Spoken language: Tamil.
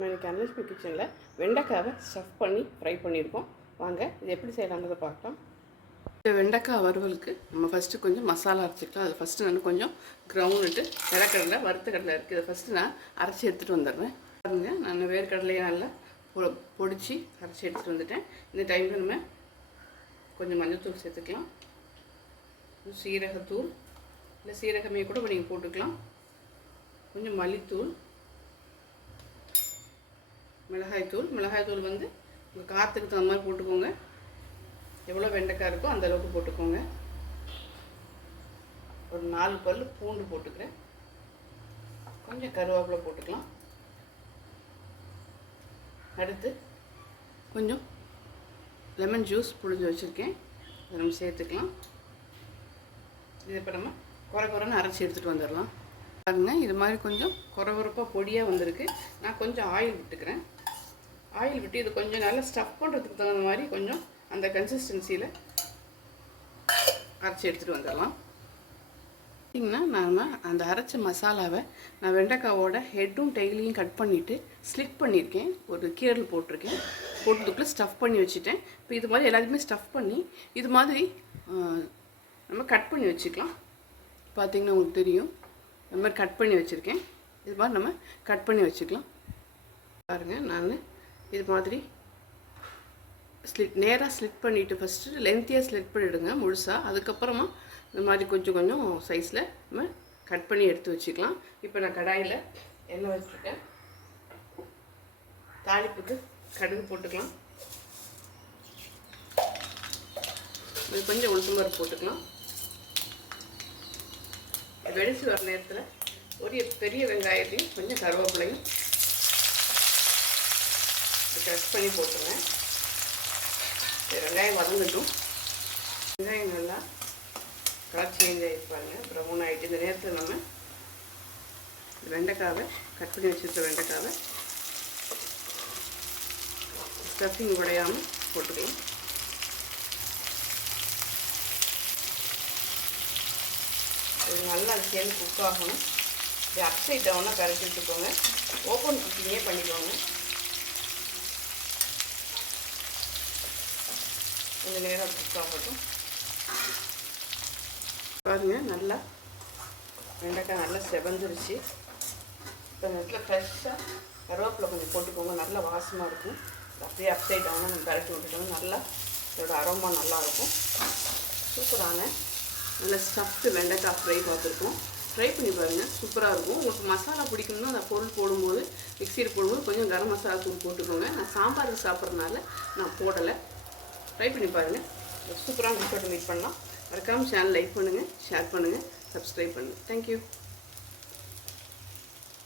இன்றைக்கி அன்லட்சுமி கிச்சனில் வெண்டைக்காவை ஸ்டஃப் பண்ணி ஃப்ரை பண்ணியிருக்கோம். வாங்க இது எப்படி செய்யலாங்கிறத பார்க்கலாம். இந்த வெண்டைக்காய் வறுவலுக்கு நம்ம ஃபஸ்ட்டு கொஞ்சம் மசாலா அரைச்சிக்கலாம். அது ஃபஸ்ட்டு நான் கொஞ்சம் கிரவுண்டுட்டு நிலக்கடலை வறுத்த கடலை இருக்குது இதை ஃபஸ்ட்டு நான் அரைச்சி எடுத்துகிட்டு வந்துடுறேன். பாருங்க நான் வேர்க்கடலையை நல்லா பொ பொடிச்சு அரைச்சி எடுத்துகிட்டு வந்துட்டேன். இந்த டைமில் நம்ம கொஞ்சம் மஞ்சள்தூள் சேர்த்துக்கலாம். சீரகத்தூள். இல்லை சீரகமே கூட நீங்கள் போட்டுக்கலாம். கொஞ்சம் மல்லித்தூள். மிளகாய்த்தூள் மிளகாய்த்தூள் வந்து உங்கள் காற்றுக்கு தகுந்த மாதிரி போட்டுக்கோங்க. எவ்வளோ வெண்டைக்காய் இருக்கோ அந்த அளவுக்கு போட்டுக்கோங்க. ஒரு நாலு பல் பூண்டு போட்டுக்கிறேன். கொஞ்சம் கருவேப்பிலை போட்டுக்கலாம். அடுத்து கொஞ்சம் லெமன் ஜூஸ் புழிஞ்சு வச்சுருக்கேன். அதை நம்ம சேர்த்துக்கலாம். இது இப்போ நம்ம குறை குறைன்னு அரைச்சி எடுத்துகிட்டு வந்துடலாம். பாருங்கள் இது மாதிரி கொஞ்சம் குறை குறைப்பாக பொடியாக வந்திருக்கு. நான் கொஞ்சம் ஆயில் விட்டுக்கிறேன். ஆயில் விட்டு இது கொஞ்சம் நல்லா ஸ்டஃப் பண்ணுறதுக்கு தகுந்த மாதிரி கொஞ்சம் அந்த கன்சிஸ்டன்சியில் அரைச்சி எடுத்துகிட்டு வந்துடலாம். பார்த்திங்கன்னா நாம் அந்த அரைச்ச மசாலாவை நான் வெண்டைக்காவோட ஹெட்டும் டெய்லியும் கட் பண்ணிவிட்டு ஸ்லிக் பண்ணியிருக்கேன். ஒரு கீரல் போட்டிருக்கேன். போட்டதுக்குள்ளே ஸ்டஃப் பண்ணி வச்சுட்டேன். இப்போ இது மாதிரி எல்லாத்தையுமே ஸ்டஃப் பண்ணி இது மாதிரி நம்ம கட் பண்ணி வச்சுக்கலாம். பார்த்திங்கன்னா உங்களுக்கு தெரியும். இந்த மாதிரி கட் பண்ணி வச்சுருக்கேன். இது மாதிரி நம்ம கட் பண்ணி வச்சுக்கலாம். பாருங்கள் நான் இது மாதிரி ஸ்லிட் நேராக ஸ்லிட் பண்ணிவிட்டு ஃபஸ்ட்டு லென்த்தியாக ஸ்லிட் பண்ணிவிடுங்க முழுசாக அதுக்கப்புறமா இந்த மாதிரி கொஞ்சம் கொஞ்சம் சைஸில் நம்ம கட் பண்ணி எடுத்து வச்சுக்கலாம். இப்போ நான் கடாயில் எண்ணெய் வச்சுருக்கேன். தாளிப்புக்கு கடுகு போட்டுக்கலாம். இது கொஞ்சம் உளுத்தம்பருப்பு போட்டுக்கலாம். வெடிச்சு வர நேரத்தில் ஒரு பெரிய வெங்காயத்தையும் கொஞ்சம் கருவேப்பிலையும் க்ரஷ் பண்ணி போட்டுருங்க வெங்காயம் வதங்கட்டும். வெங்காயம் நல்லா கலர் சேஞ்ச் ஆகிருப்பாங்க ப்ரௌன் ஆகிட்டு இந்த நேரத்தில் நம்ம வெண்டைக்காவை கட் பண்ணி வச்சுருக்க வெண்டைக்காவை ஸ்டஃபிங் உடையாமல் போட்டுக்கலாம். இது நல்லா அது சேர்ந்து குக் ஆகணும். இது அப்சைட் டவுனாக கரைச்சி வச்சுக்கோங்க. ஓப்பன் குக்கிங்கே பண்ணி கொஞ்சம் நேரம் குக் ஆகட்டும் பாருங்க நல்லா வெண்டைக்காய் நல்லா செவந்துருச்சு. இப்போ இந்த ஃப்ரெஷ்ஷாக கருவேப்பிலை கொஞ்சம் போட்டுக்கோங்க நல்லா வாசமாக இருக்கும். அப்படியே அப்சைட் டவுனாக நம்ம கரைச்சி விட்டுட்டோம் நல்லா இதோட அரோமா நல்லா இருக்கும். சூப்பரான நல்லா ஸ்டஃப்டு வெண்டைக்காய் ஃப்ரை பார்த்துருக்கோம். ஃப்ரை பண்ணி பாருங்கள் சூப்பராக இருக்கும். உங்களுக்கு மசாலா பிடிக்கணும்னா அந்த பொருள் போடும்போது மிக்சியில் போடும்போது கொஞ்சம் கரம் மசாலா தூள் போட்டுக்கோங்க. நான் சாம்பாருக்கு சாப்பிட்றதுனால நான் போடலை. ட்ரை பண்ணி பாருங்கள் சூப்பராக உங்களோட மீட் பண்ணலாம். மறக்காமல் சேனல் லைக் பண்ணுங்கள் ஷேர் பண்ணுங்கள் சப்ஸ்கிரைப் பண்ணுங்கள் தேங்க்யூ